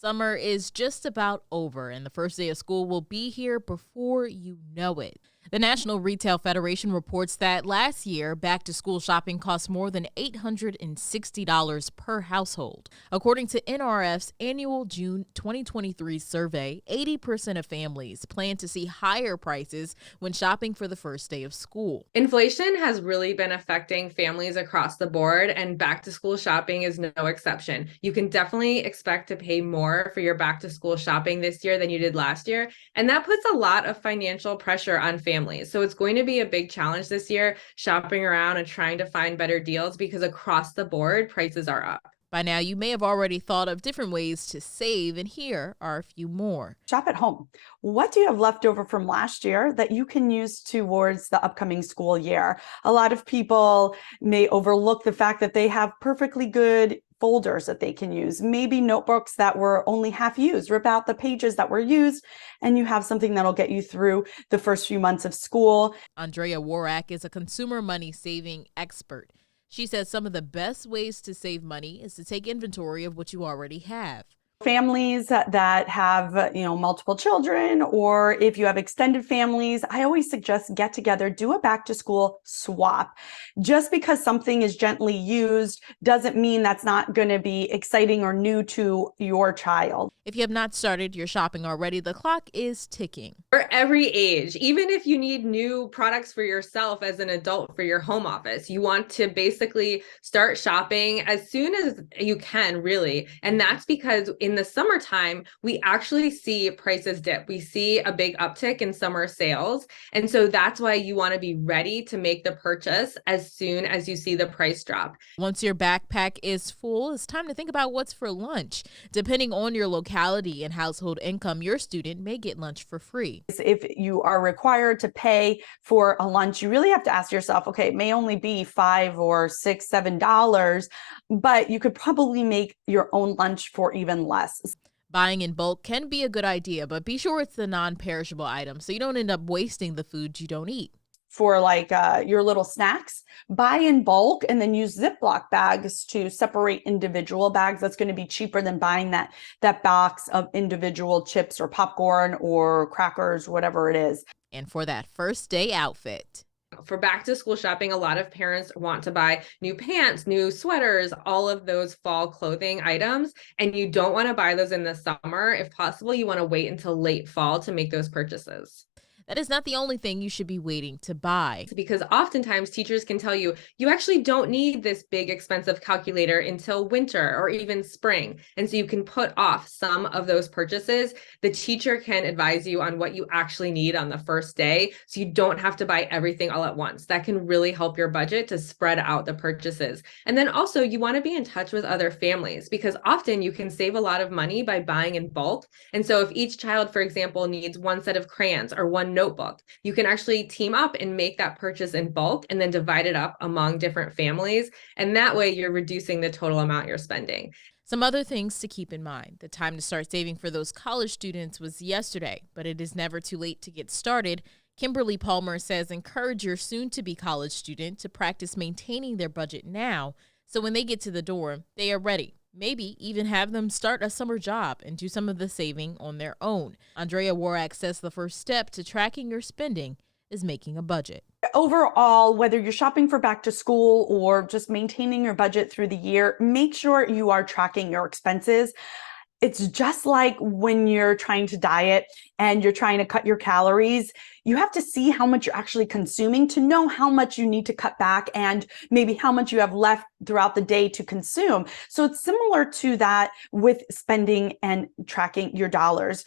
Summer is just about over, and the first day of school will be here before you know it. The National Retail Federation reports that last year, back to school shopping cost more than $860 per household. According to NRF's annual June 2023 survey, 80% of families plan to see higher prices when shopping for the first day of school. Inflation has really been affecting families across the board, and back to school shopping is no exception. You can definitely expect to pay more for your back to school shopping this year than you did last year, and that puts a lot of financial pressure on families. So it's going to be a big challenge this year shopping around and trying to find better deals because across the board, prices are up. By now, you may have already thought of different ways to save, and here are a few more. Shop at home. What do you have left over from last year that you can use towards the upcoming school year? A lot of people may overlook the fact that they have perfectly good folders that they can use, maybe notebooks that were only half used. Rip out the pages that were used, and you have something that'll get you through the first few months of school. Andrea Warak is a consumer money saving expert. She says some of the best ways to save money is to take inventory of what you already have. Families that have multiple children, or if you have extended families, I always suggest get together, do a back to school swap. Just because something is gently used doesn't mean that's not going to be exciting or new to your child. If you have not started your shopping already, the clock is ticking. For every age, even if you need new products for yourself as an adult for your home office, you want to basically start shopping as soon as you can, really. And that's because in the summertime, we actually see prices dip. We see a big uptick in summer sales. And so that's why you want to be ready to make the purchase as soon as you see the price drop. Once your backpack is full, it's time to think about what's for lunch. Depending on your locality and household income, your student may get lunch for free. If you are required to pay for a lunch, you really have to ask yourself, okay, it may only be $5 or $6, $7, but you could probably make your own lunch for even less. Buying in bulk can be a good idea, but be sure it's the non-perishable items so you don't end up wasting the food you don't eat. For your little snacks, buy in bulk and then use Ziploc bags to separate individual bags. That's going to be cheaper than buying that box of individual chips or popcorn or crackers, whatever it is. And for that first day outfit. For back to school shopping, a lot of parents want to buy new pants, new sweaters, all of those fall clothing items. And you don't want to buy those in the summer. If possible, you want to wait until late fall to make those purchases. That is not the only thing you should be waiting to buy. Because oftentimes teachers can tell you, you actually don't need this big expensive calculator until winter or even spring. And so you can put off some of those purchases. The teacher can advise you on what you actually need on the first day, so you don't have to buy everything all at once. That can really help your budget to spread out the purchases. And then also you want to be in touch with other families, because often you can save a lot of money by buying in bulk. And so if each child, for example, needs one set of crayons or one notebook, you can actually team up and make that purchase in bulk and then divide it up among different families. And that way you're reducing the total amount you're spending. Some other things to keep in mind. The time to start saving for those college students was yesterday, but it is never too late to get started. Kimberly Palmer says encourage your soon-to-be college student to practice maintaining their budget now, so when they get to the door, they are ready. Maybe even have them start a summer job and do some of the saving on their own. Andrea Warak says the first step to tracking your spending is making a budget. Overall, whether you're shopping for back to school or just maintaining your budget through the year, make sure you are tracking your expenses. It's just like when you're trying to diet and you're trying to cut your calories. You have to see how much you're actually consuming to know how much you need to cut back and maybe how much you have left throughout the day to consume. So it's similar to that with spending and tracking your dollars.